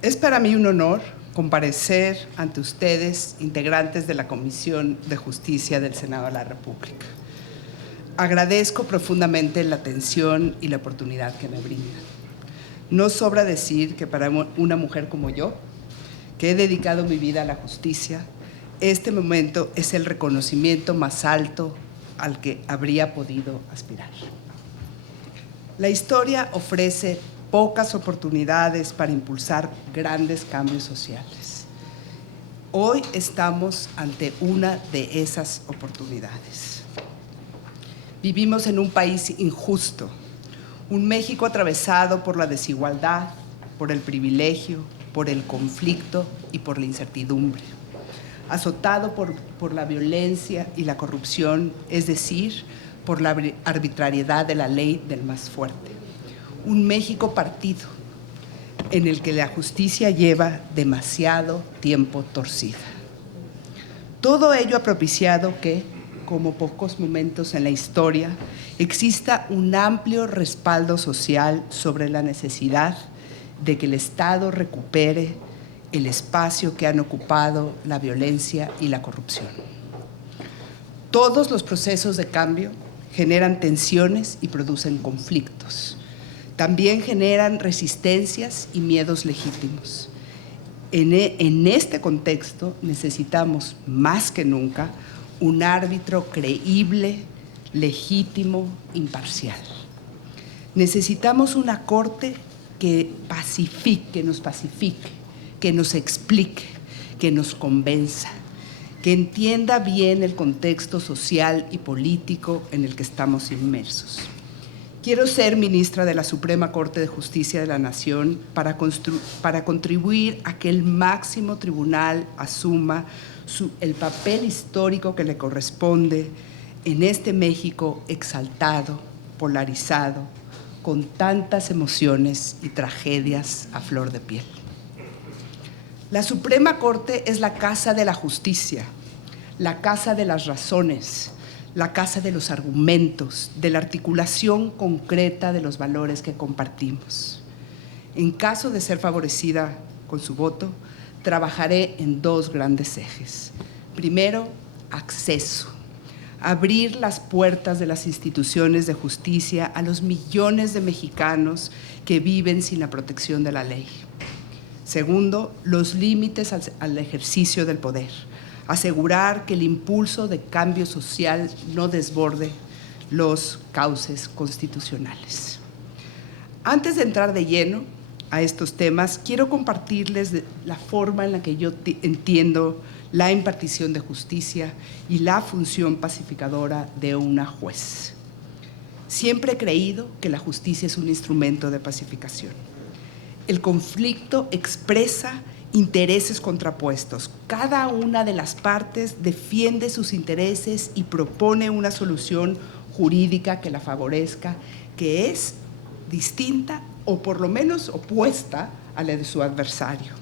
Es para mí un honor comparecer ante ustedes, integrantes de la Comisión de Justicia del Senado de la República. Agradezco profundamente la atención y la oportunidad que me brindan. No sobra decir que para una mujer como yo, que he dedicado mi vida a la justicia, este momento es el reconocimiento más alto al que habría podido aspirar. La historia ofrece pocas oportunidades para impulsar grandes cambios sociales. Hoy estamos ante una de esas oportunidades. Vivimos en un país injusto, un México atravesado por la desigualdad, por el privilegio, por el conflicto y por la incertidumbre, azotado por la violencia y la corrupción, es decir, por la arbitrariedad de la ley del más fuerte. Un México partido, en el que la justicia lleva demasiado tiempo torcida. Todo ello ha propiciado que, como pocos momentos en la historia, exista un amplio respaldo social sobre la necesidad de que el Estado recupere el espacio que han ocupado la violencia y la corrupción. Todos los procesos de cambio generan tensiones y producen conflictos. También generan resistencias y miedos legítimos. En este contexto necesitamos más que nunca un árbitro creíble, legítimo, imparcial. Necesitamos una corte que nos pacifique, que nos explique, que nos convenza, que entienda bien el contexto social y político en el que estamos inmersos. Quiero ser ministra de la Suprema Corte de Justicia de la Nación para contribuir a que el máximo tribunal asuma el papel histórico que le corresponde en este México exaltado, polarizado, con tantas emociones y tragedias a flor de piel. La Suprema Corte es la casa de la justicia, la casa de las razones, la casa de los argumentos, de la articulación concreta de los valores que compartimos. En caso de ser favorecida con su voto, trabajaré en dos grandes ejes. Primero, acceso. Abrir las puertas de las instituciones de justicia a los millones de mexicanos que viven sin la protección de la ley. Segundo, los límites al ejercicio del poder. Asegurar que el impulso de cambio social no desborde los cauces constitucionales. Antes de entrar de lleno a estos temas, quiero compartirles la forma en la que yo entiendo la impartición de justicia y la función pacificadora de una juez. Siempre he creído que la justicia es un instrumento de pacificación. El conflicto expresa intereses contrapuestos. Cada una de las partes defiende sus intereses y propone una solución jurídica que la favorezca, que es distinta o por lo menos opuesta a la de su adversario.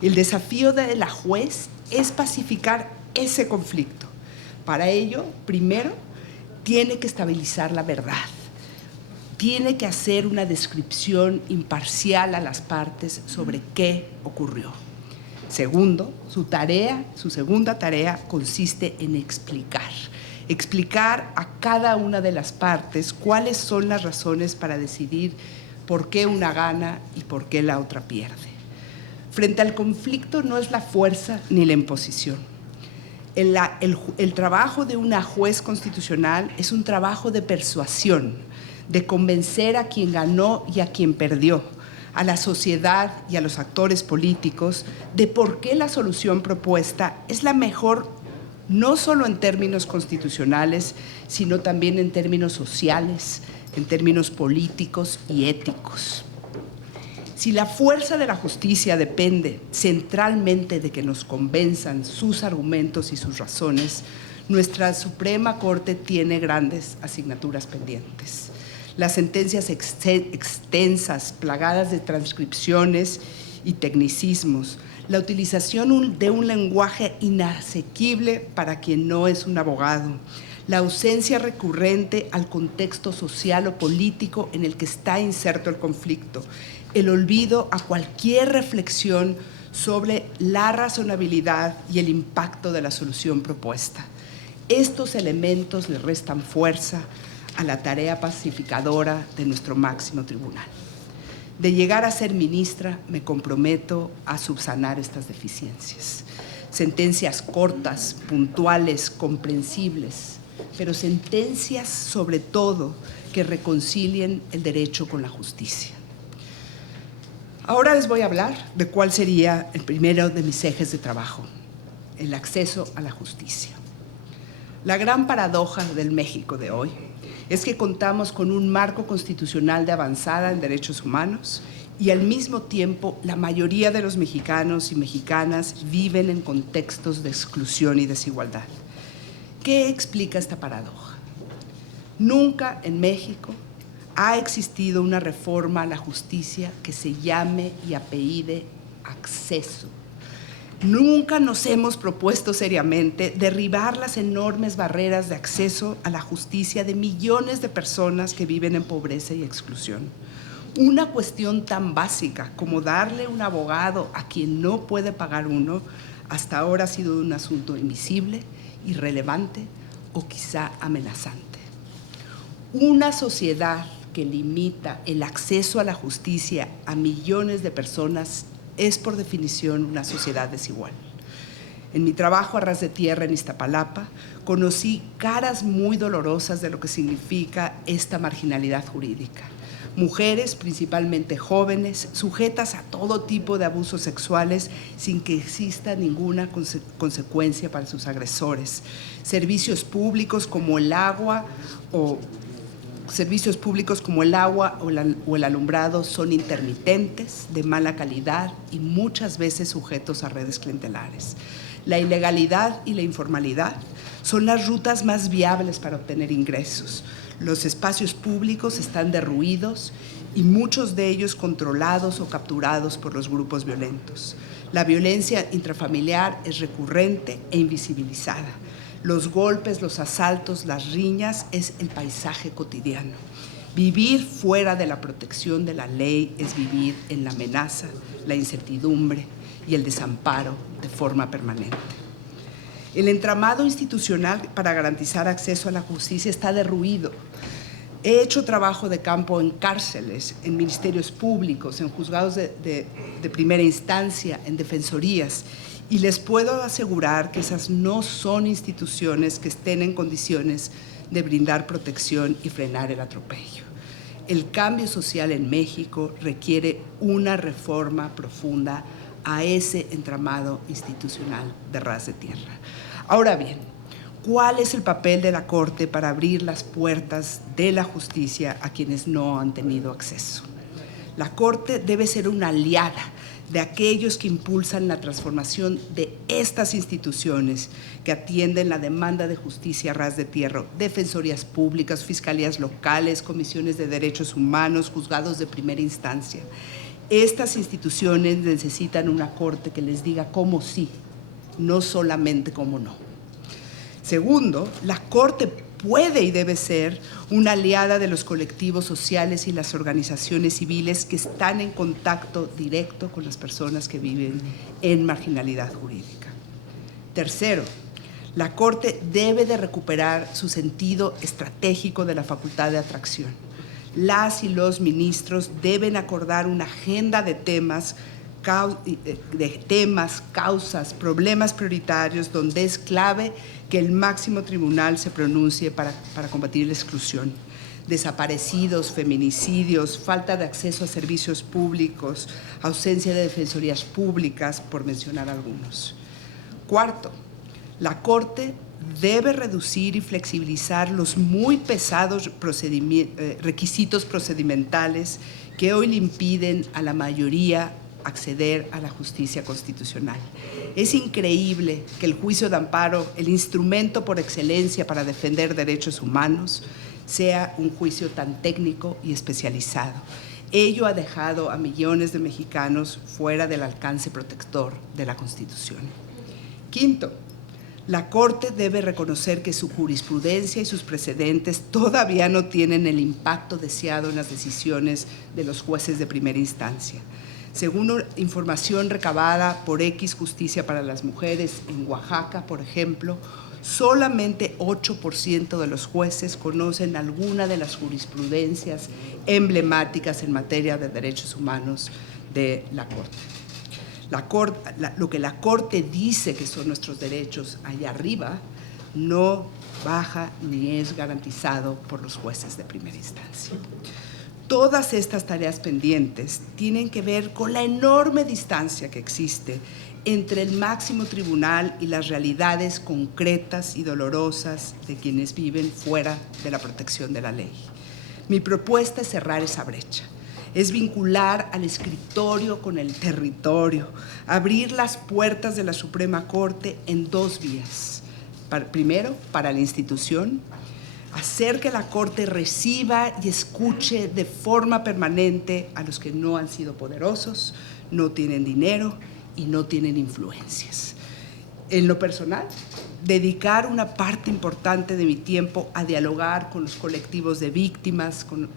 El desafío de la juez es pacificar ese conflicto. Para ello, primero, tiene que estabilizar la verdad. Tiene que hacer una descripción imparcial a las partes sobre qué ocurrió. Segundo, su segunda tarea consiste en explicar a cada una de las partes cuáles son las razones para decidir por qué una gana y por qué la otra pierde. Frente al conflicto no es la fuerza ni la imposición. El trabajo de una juez constitucional es un trabajo de persuasión, de convencer a quien ganó y a quien perdió, a la sociedad y a los actores políticos de por qué la solución propuesta es la mejor, no solo en términos constitucionales, sino también en términos sociales, en términos políticos y éticos. Si la fuerza de la justicia depende centralmente de que nos convenzan sus argumentos y sus razones, nuestra Suprema Corte tiene grandes asignaturas pendientes. Las sentencias extensas, plagadas de transcripciones y tecnicismos, la utilización de un lenguaje inasequible para quien no es un abogado, la ausencia recurrente al contexto social o político en el que está inserto el conflicto, el olvido a cualquier reflexión sobre la razonabilidad y el impacto de la solución propuesta. Estos elementos le restan fuerza a la tarea pacificadora de nuestro máximo tribunal. De llegar a ser ministra, me comprometo a subsanar estas deficiencias. Sentencias cortas, puntuales, comprensibles, pero sentencias sobre todo que reconcilien el derecho con la justicia. Ahora les voy a hablar de cuál sería el primero de mis ejes de trabajo, el acceso a la justicia. La gran paradoja del México de hoy es que contamos con un marco constitucional de avanzada en derechos humanos y al mismo tiempo la mayoría de los mexicanos y mexicanas viven en contextos de exclusión y desigualdad. ¿Qué explica esta paradoja? Nunca en México ha existido una reforma a la justicia que se llame y apellide acceso. Nunca nos hemos propuesto seriamente derribar las enormes barreras de acceso a la justicia de millones de personas que viven en pobreza y exclusión. Una cuestión tan básica como darle un abogado a quien no puede pagar uno, hasta ahora ha sido un asunto invisible, irrelevante o quizá amenazante. Una sociedad que limita el acceso a la justicia a millones de personas es por definición una sociedad desigual. En mi trabajo a ras de tierra en Iztapalapa, conocí caras muy dolorosas de lo que significa esta marginalidad jurídica. Mujeres, principalmente jóvenes, sujetas a todo tipo de abusos sexuales sin que exista ninguna consecuencia para sus agresores. Servicios públicos como el agua o el alumbrado son intermitentes, de mala calidad y muchas veces sujetos a redes clientelares. La ilegalidad y la informalidad son las rutas más viables para obtener ingresos. Los espacios públicos están derruidos y muchos de ellos controlados o capturados por los grupos violentos. La violencia intrafamiliar es recurrente e invisibilizada. Los golpes, los asaltos, las riñas es el paisaje cotidiano. Vivir fuera de la protección de la ley es vivir en la amenaza, la incertidumbre y el desamparo de forma permanente. El entramado institucional para garantizar acceso a la justicia está derruido. He hecho trabajo de campo en cárceles, en ministerios públicos, en juzgados de primera instancia, en defensorías, y les puedo asegurar que esas no son instituciones que estén en condiciones de brindar protección y frenar el atropello. El cambio social en México requiere una reforma profunda a ese entramado institucional de ras de tierra. Ahora bien, ¿cuál es el papel de la Corte para abrir las puertas de la justicia a quienes no han tenido acceso? La Corte debe ser una aliada de aquellos que impulsan la transformación de estas instituciones que atienden la demanda de justicia a ras de tierra, defensorías públicas, fiscalías locales, comisiones de derechos humanos, juzgados de primera instancia. Estas instituciones necesitan una Corte que les diga cómo sí, no solamente cómo no. Segundo, la Corte puede y debe ser una aliada de los colectivos sociales y las organizaciones civiles que están en contacto directo con las personas que viven en marginalidad jurídica. Tercero, la Corte debe de recuperar su sentido estratégico de la facultad de atracción. Las y los ministros deben acordar una agenda de temas, causas, problemas prioritarios donde es clave que el máximo tribunal se pronuncie para combatir la exclusión. Desaparecidos, feminicidios, falta de acceso a servicios públicos, ausencia de defensorías públicas, por mencionar algunos. Cuarto, la Corte debe reducir y flexibilizar los muy pesados requisitos procedimentales que hoy le impiden a la mayoría acceder a la justicia constitucional. Es increíble que el juicio de amparo, el instrumento por excelencia para defender derechos humanos, sea un juicio tan técnico y especializado. Ello ha dejado a millones de mexicanos fuera del alcance protector de la Constitución. Quinto, La Corte debe reconocer que su jurisprudencia y sus precedentes todavía no tienen el impacto deseado en las decisiones de los jueces de primera instancia. Según información recabada por X Justicia para las Mujeres en Oaxaca, por ejemplo, solamente 8% de los jueces conocen alguna de las jurisprudencias emblemáticas en materia de derechos humanos de la Corte. Lo que la Corte dice que son nuestros derechos allá arriba no baja ni es garantizado por los jueces de primera instancia. Todas estas tareas pendientes tienen que ver con la enorme distancia que existe entre el máximo tribunal y las realidades concretas y dolorosas de quienes viven fuera de la protección de la ley. Mi propuesta es cerrar esa brecha. Es vincular al escritorio con el territorio, abrir las puertas de la Suprema Corte en dos vías. Primero, para la institución, hacer que la Corte reciba y escuche de forma permanente a los que no han sido poderosos, no tienen dinero y no tienen influencias. En lo personal, dedicar una parte importante de mi tiempo a dialogar con los colectivos de víctimas, con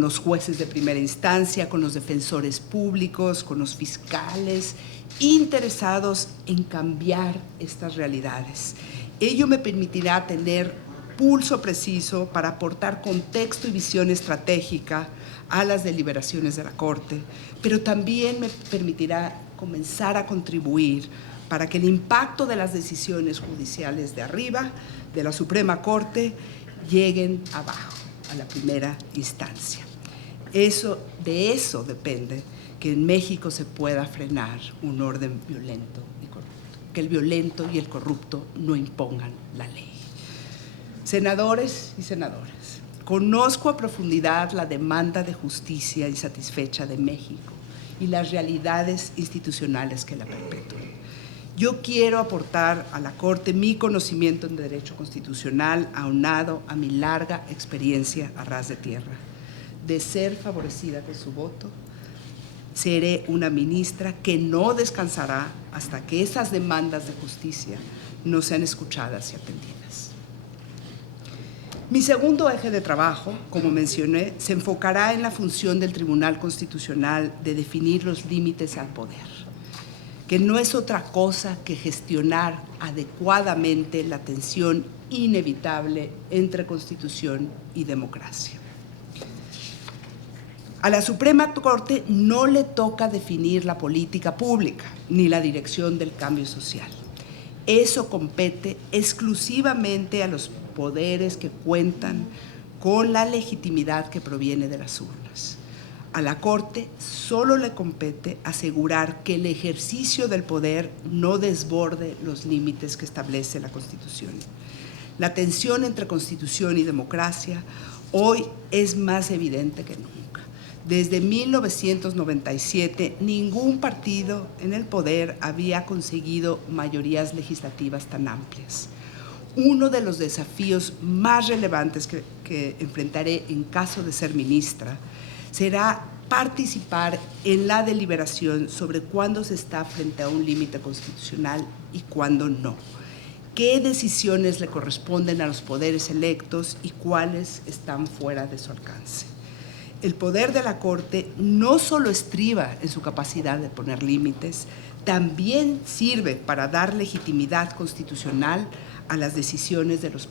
los jueces de primera instancia, con los defensores públicos, con los fiscales, interesados en cambiar estas realidades. Ello me permitirá tener pulso preciso para aportar contexto y visión estratégica a las deliberaciones de la Corte, pero también me permitirá comenzar a contribuir para que el impacto de las decisiones judiciales de arriba, de la Suprema Corte, lleguen abajo, a la primera instancia. De eso depende que en México se pueda frenar un orden violento y corrupto, que el violento y el corrupto no impongan la ley. Senadores y senadoras, conozco a profundidad la demanda de justicia insatisfecha de México y las realidades institucionales que la perpetúan. Yo quiero aportar a la Corte mi conocimiento en derecho constitucional aunado a mi larga experiencia a ras de tierra. De ser favorecida con su voto, seré una ministra que no descansará hasta que esas demandas de justicia no sean escuchadas y atendidas. Mi segundo eje de trabajo, como mencioné, se enfocará en la función del Tribunal Constitucional de definir los límites al poder, que no es otra cosa que gestionar adecuadamente la tensión inevitable entre Constitución y democracia. A la Suprema Corte no le toca definir la política pública ni la dirección del cambio social. Eso compete exclusivamente a los poderes que cuentan con la legitimidad que proviene de las urnas. A la Corte solo le compete asegurar que el ejercicio del poder no desborde los límites que establece la Constitución. La tensión entre Constitución y democracia hoy es más evidente que nunca. Desde 1997, ningún partido en el poder había conseguido mayorías legislativas tan amplias. Uno de los desafíos más relevantes que enfrentaré en caso de ser ministra será participar en la deliberación sobre cuándo se está frente a un límite constitucional y cuándo no. ¿Qué decisiones le corresponden a los poderes electos y cuáles están fuera de su alcance? El poder de la Corte no solo estriba en su capacidad de poner límites, también sirve para dar legitimidad constitucional a las decisiones de los